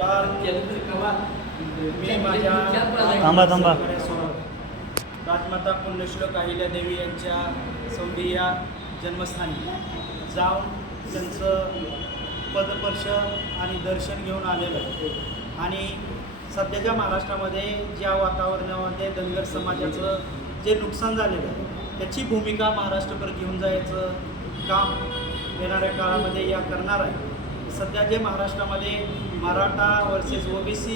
मी माझ्या थांबा. राजमाता पुण्यश्लोक अहिल्यादेवी यांच्या सौंदर्या जन्मस्थानी जाऊन त्यांचं पदस्पर्श आणि दर्शन घेऊन आलेलं आहे. आणि सध्याच्या महाराष्ट्रामध्ये ज्या वातावरणामध्ये धनगर समाजाचं जे नुकसान झालेलं आहे त्याची भूमिका महाराष्ट्रभर घेऊन जायचं काम येणाऱ्या काळामध्ये या करणार आहे. सध्या जे महाराष्ट्रामध्ये मराठा वर्सेस OBC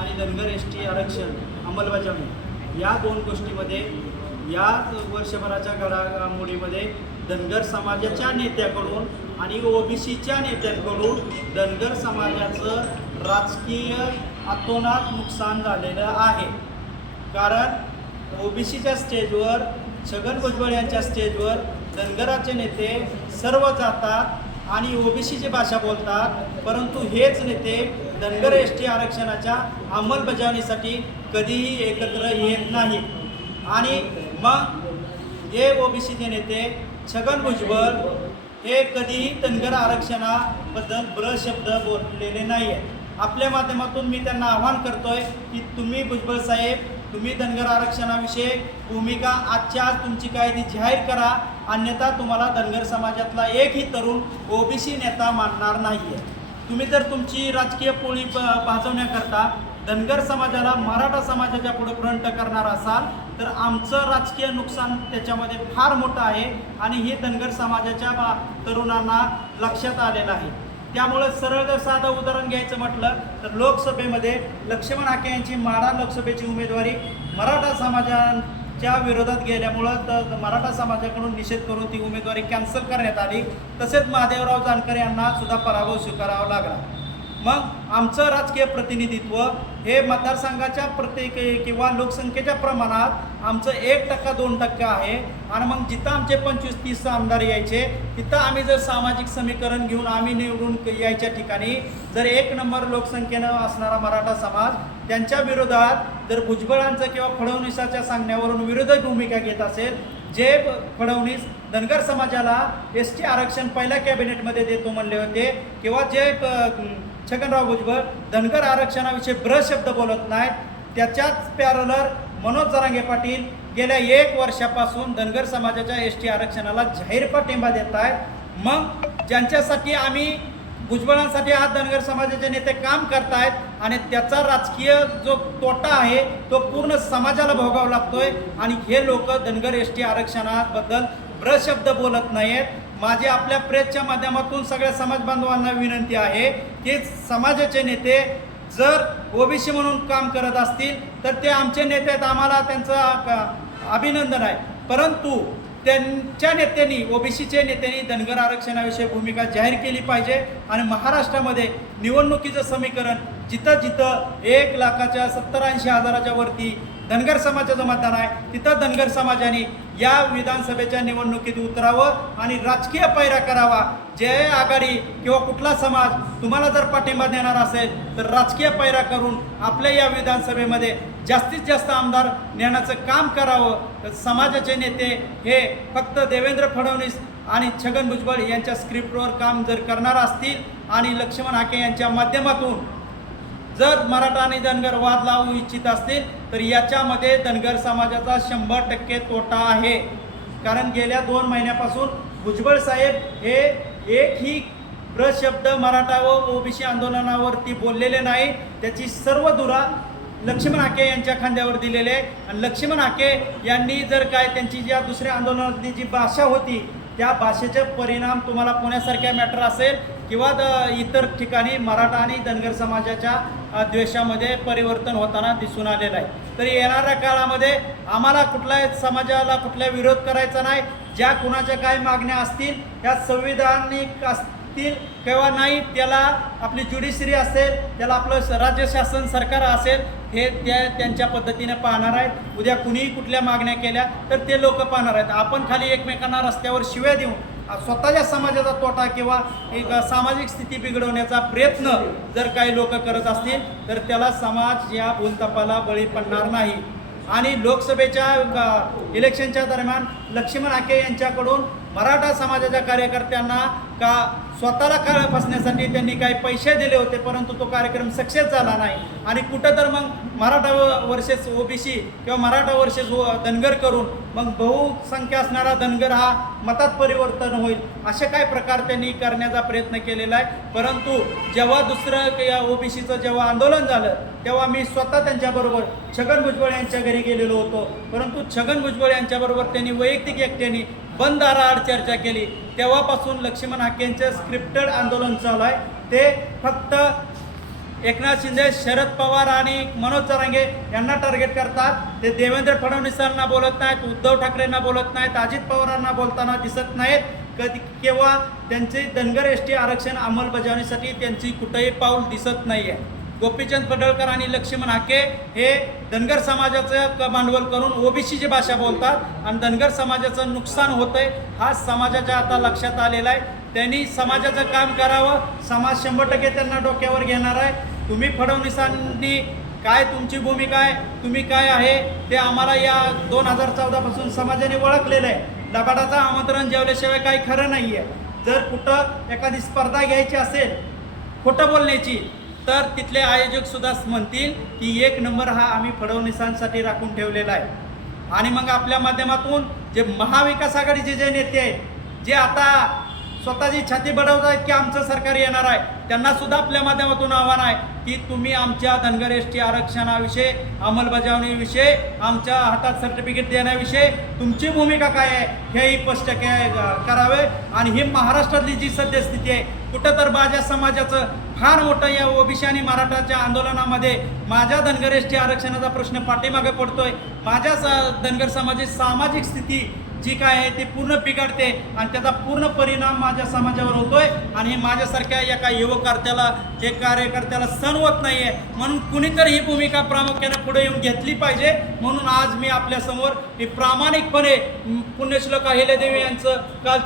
आणि धनगर ST आरक्षण अंमलबजावणी या दोन गोष्टीमध्ये या वर्षभराच्या घडामोडीमध्ये धनगर समाजाच्या नेत्याकडून आणि OBCच्या नेत्यांकडून धनगर समाजाचं राजकीय अतोनात नुकसान झालेलं आहे. कारण OBCच्या स्टेजवर छगन भुजबळ यांच्या स्टेजवर धनगराचे नेते सर्व जातात आणि OBCची भाषा बोलतात, परंतु हेच नेते धनगर ST आरक्षणाच्या अंमलबजावणीसाठी कधीही एकत्र येत नाहीत. आणि मग हे OBCचे नेते छगन भुजबळ हे कधीही धनगर आरक्षणाबद्दल शब्द बोललेले नाही आहेत. आपल्या माध्यमातून मी त्यांना आवाहन करतोय की तुम्ही भुजबळ साहेब, तुम्ही धनगर आरक्षणाविषयी भूमिका आजच्या आज तुमची काय ती जाहीर करा, अन्यथा तुम्हाला धनगर समाजातला एकही तरुण OBC नेता मानणार नाही आहे. तुम्ही जर तुमची राजकीय पोळी भाजवण्याकरता धनगर समाजाला मराठा समाजाच्या पुढे फ्रंट करणार असाल तर आमचं राजकीय नुकसान त्याच्यामध्ये फार मोठं आहे आणि हे धनगर समाजाच्या तरुणांना लक्षात आलेलं आहे. त्यामुळे सरळ जर साधं उदाहरण घ्यायचं म्हटलं तर लोकसभेमध्ये लक्ष्मण हाके यांची माढा लोकसभेची उमेदवारी मराठा समाजाच्या विरोधात गेल्यामुळं तर मराठा समाजाकडून निषेध करून ती उमेदवारी कॅन्सल करण्यात आली. तसेच महादेवराव जानकर यांना सुद्धा पराभव स्वीकारावा लागला. मग आमचं राजकीय प्रतिनिधित्व हे मतदारसंघाच्या प्रत्येक किंवा लोकसंख्येच्या प्रमाणात आमचं 1% 2% आहे. आणि मग जिथं आमचे 25-30 आमदार यायचे तिथं आम्ही जर सामाजिक समीकरण घेऊन आम्ही निवडून यायच्या ठिकाणी जर 1 नंबर लोकसंख्येनं असणारा मराठा समाज त्यांच्या विरोधात जर भुजबळांचं किंवा फडणवीसाच्या सांगण्यावरून विरोधक भूमिका घेत असेल, जे फडणवीस धनगर समाजाला ST आरक्षण पहिल्या कॅबिनेटमध्ये देतो म्हणले होते, किंवा जे छगनराव भुजबळ धनगर आरक्षणाविषयी शब्द बोलत नाहीत, त्याच्याच पॅरलर मनोज जरांगे पाटील गेल्या 1 वर्षापासून धनगर समाजाच्या ST आरक्षणाला जाहीर पाठिंबा देत आहेत. मग ज्यांच्यासाठी आम्ही भुजबळांसाठी आज धनगर समाजाचे नेते काम करतायत आणि त्याचा राजकीय जो तोटा आहे तो पूर्ण समाजाला भोगावा लागतोय. आणि हे लोक धनगर ST आरक्षणाबद्दल शब्द बोलत नाहीत. माझी आपल्या प्रेसच्या माध्यमातून सगळ्या समाज बांधवांना विनंती आहे की समाजाचे नेते जर OBC म्हणून काम करत असतील तर ते आमचे नेते आहेत, आम्हाला त्यांचं अभिनंदन आहे. परंतु त्यांच्या नेत्यांनी OBCचे नेत्यांनी धनगर आरक्षणाविषयी भूमिका जाहीर केली पाहिजे. आणि महाराष्ट्रामध्ये निवडणुकीचं समीकरण जिथं 1,70,80 हजाराच्या वरती धनगर समाजाचं मतदान आहे तिथं धनगर समाजाने या विधानसभेच्या निवडणुकीत उतरावं आणि राजकीय पैरा करावा. जे आघाडी किंवा कुठला समाज तुम्हाला जर पाठिंबा देणार असेल तर राजकीय पैरा करून आपल्या या विधानसभेमध्ये जास्तीत जास्त आमदार नेण्याचं काम करावं. समाजाचे नेते हे फक्त देवेंद्र फडणवीस आणि छगन भुजबळ यांच्या स्क्रिप्टवर काम जर करणार असतील आणि लक्ष्मण हाके यांच्या माध्यमातून जर मराठा आणि धनगर वाद लावू इच्छित असतील तर याच्यामध्ये धनगर समाजाचा 100% तोटा आहे. कारण गेल्या 2 महिन्यापासून भुजबळ साहेब हे एकही शब्द मराठा व OBC आंदोलनावरती बोललेले नाही. त्याची सर्व धुरा लक्ष्मण हाके यांच्या खांद्यावर दिलेले आहे. आणि लक्ष्मण हाके यांनी जर काय त्यांची ज्या दुसऱ्या आंदोलनातली जी भाषा होती त्या भाषेचे परिणाम तुम्हाला पुण्यासारख्या मॅटर असेल किंवा इतर ठिकाणी मराठा आणि धनगर समाजाच्या द्वेषामध्ये परिवर्तन होताना दिसून आलेलं आहे. तर येणाऱ्या काळामध्ये आम्हाला कुठल्याही समाजाला कुठला विरोध करायचा नाही. ज्या कुणाच्या काय मागण्या असतील त्या संविधानिक असतील किंवा नाही, त्याला आपली ज्युडिशरी असेल, त्याला आपलं राज्य शासन सरकार असेल, हे त्यांच्या पद्धतीने पाहणार आहेत. उद्या कुणीही कुठल्या मागण्या केल्या तर ते लोक पाहणार आहेत. आपण खाली एकमेकांना रस्त्यावर शिव्या देऊन स्वतःच्या समाजाचा तोटा किंवा एक सामाजिक स्थिती बिघडवण्याचा प्रयत्न जर काही लोक करत असतील तर त्याला समाज या भूलथापाला बळी पडणार नाही. आणि लोकसभेच्या इलेक्शनच्या दरम्यान लक्ष्मण हाके यांच्याकडून मराठा समाजाच्या कार्यकर्त्यांना का स्वतःला काळ फसण्यासाठी त्यांनी काही पैसे दिले होते, परंतु तो कार्यक्रम सक्सेस झाला नाही. आणि कुठं तर मग मराठा वर्सेस ओबीसी किंवा मराठा वर्सेस धनगर करून मग बहुसंख्या असणारा धनगर हा मतात परिवर्तन होईल असे काही प्रकार त्यांनी करण्याचा प्रयत्न केलेला आहे. परंतु जेव्हा दुसरं या ओबीसीचं जेव्हा आंदोलन झालं तेव्हा मी स्वतः त्यांच्याबरोबर छगन भुजबळ यांच्या घरी गेलेलो होतो. परंतु छगन भुजबळ यांच्याबरोबर त्यांनी वैयक्तिक एकट्याने बंद दाराआड चर्चा केली. तेव्हापासून लक्ष्मण हाकेंचं स्क्रिप्टेड आंदोलन चालू आहे. ते फक्त एकनाथ शिंदे, शरद पवार आणि मनोज जरांगे यांना टार्गेट करतात. ते देवेंद्र फडणवीसांना बोलत नाहीत, उद्धव ठाकरेंना बोलत नाहीत, अजित पवारांना बोलताना दिसत नाहीत. कधी केव्हा त्यांचे धनगर एसटी आरक्षण अंमलबजावणीसाठी त्यांची कुठेही पाऊल दिसत नाही आहे. गोपीचंद पडळकर आणि लक्ष्मण हाके हे धनगर समाजाचं भांडवल करून ओबीसीची भाषा बोलतात आणि धनगर समाजाचं नुकसान होतंय हा समाजाच्या आता लक्षात आलेला आहे. त्यांनी समाजाचं काम करावं. समाज 100% त्यांना डोक्यावर घेणार आहे. तुम्ही फडणवीसांनी काय तुमची भूमिका आहे, तुम्ही काय आहे ते आम्हाला या 2014 पासून समाजाने ओळखलेलं आहे. लबाडाचं आमंत्रण जेवल्याशिवाय काही खरं नाही आहे. जर कुठं एखादी स्पर्धा घ्यायची असेल खोटं बोलण्याची तर तिथले आयोजक सुद्धा म्हणतील की 1 नंबर हा आम्ही फडणवीसांसाठी राखून ठेवलेला आहे. आणि मग आपल्या माध्यमातून जे महाविकास आघाडीचे जे नेते आहेत, जे आता स्वतःची छाती बडवत आहेत की आमचं सरकार येणार आहे, त्यांना सुद्धा आपल्या माध्यमातून आव्हान आहे की तुम्ही आमच्या धनगर एसटी आरक्षणाविषयी, अंमलबजावणीविषयी, आमच्या हातात सर्टिफिकेट देण्याविषयी तुमची भूमिका काय आहे हेही स्पष्ट करावे. आणि ही महाराष्ट्रातली जी सद्यस्थिती आहे, कुठं तर माझ्या समाजाचं फार मोठं या ओबीसी आणि मराठाच्या आंदोलनामध्ये माझ्या धनगर एसटी आरक्षणाचा प्रश्न पाठीमागे पडतोय. माझ्या धनगर समाजाची सामाजिक स्थिती जी काय आहे ती पूर्ण बिघडते आणि त्याचा पूर्ण परिणाम माझ्या समाजावर होतोय. आणि माझ्यासारख्या एका युवकार्त्याला, जे कार्यकर्त्याला सण होत नाही आहे. म्हणून कुणीतरी ही भूमिका प्रामुख्याने पुढे येऊन घेतली पाहिजे. म्हणून आज मी आपल्यासमोर ही प्रामाणिकपणे पुण्यश्लोक अहिल्यादेवी यांचं काल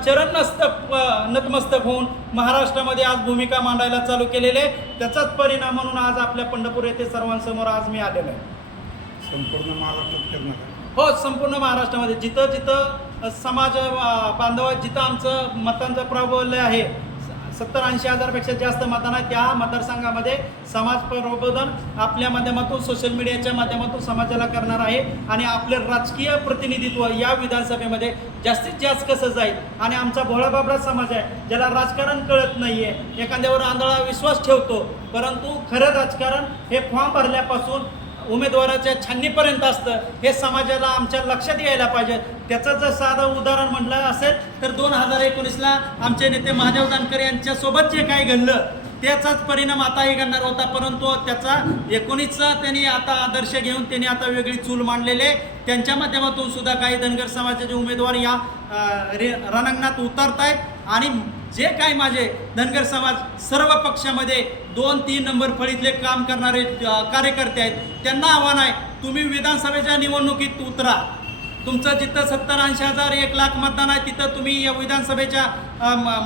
नतमस्तक होऊन महाराष्ट्रामध्ये आज भूमिका मांडायला चालू केलेले, त्याचाच परिणाम म्हणून आज आपल्या पंढरपूर येथे सर्वांसमोर आज मी आलेलो आहे. संपूर्ण महाराष्ट्रात करणार हो, संपूर्ण महाराष्ट्रामध्ये जिथं जिथं समाज बांधव, जिथं आमचं मतांचं प्राबल्य आहे, 70-80 हजारपेक्षा जास्त मतदान आहे, त्या मतदारसंघामध्ये समाज प्रबोधन आपल्या माध्यमातून, सोशल मीडियाच्या माध्यमातून समाजाला करणार आहे. आणि आपले राजकीय प्रतिनिधित्व या विधानसभेमध्ये जास्तीत जास्त कसं जाईल. आणि आमचा भोळाबाबरा समाज आहे, ज्याला राजकारण कळत नाही आहे, एखाद्यावर आंधळा विश्वास ठेवतो. परंतु खरं राजकारण हे फॉर्म भरल्यापासून उमेदवाराच्या छाननीपर्यंत असतं. हे समाजाला आमच्या लक्षात यायला पाहिजे. त्याचं जर साधं उदाहरण म्हटलं असेल तर 2019ला आमचे नेते महादेव जानकर यांच्यासोबत जे काय घडलं त्याचाच परिणाम आताही घडणार होता. परंतु त्याचा 19चा त्यांनी आता आदर्श घेऊन त्यांनी आता वेगळी चूल मांडलेले. त्यांच्या माध्यमातून सुद्धा काही धनगर समाजाचे उमेदवार या रणांगणात उतरत आहेत. आणि जे काही माझे धनगर समाज सर्व पक्षामध्ये 2-3 नंबर फळीतले काम करणारे कार्यकर्ते आहेत, त्यांना आव्हान आहे, तुम्ही विधानसभेच्या निवडणुकीत उतरा. तुमचं जिथं 70-80 हजार 1 लाख मतदान आहे तिथं तुम्ही या विधानसभेच्या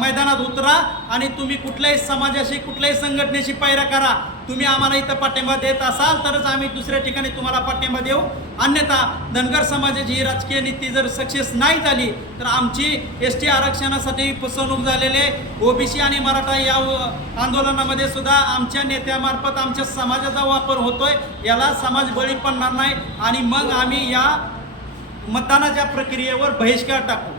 मैदानात उतरा आणि तुम्ही कुठल्याही समाजाशी, कुठल्याही संघटनेशी पैरा करा. तुम्ही आम्हाला इथं पाठिंबा देत असाल तरच आम्ही दुसऱ्या ठिकाणी तुम्हाला पाठिंबा देऊ. अन्यथा धनगर समाजाची ही राजकीय नीती जर सक्सेस नाही झाली तर आमची एसटी आरक्षणासाठी फसवणूक झालेले ओबीसी आणि मराठा या आंदोलनामध्ये सुद्धा आमच्या नेत्यामार्फत आमच्या समाजाचा वापर होतोय. याला समाज बळी पडणार नाही आणि मग आम्ही या मतदानाच्या प्रक्रियेवर बहिष्कार टाकू.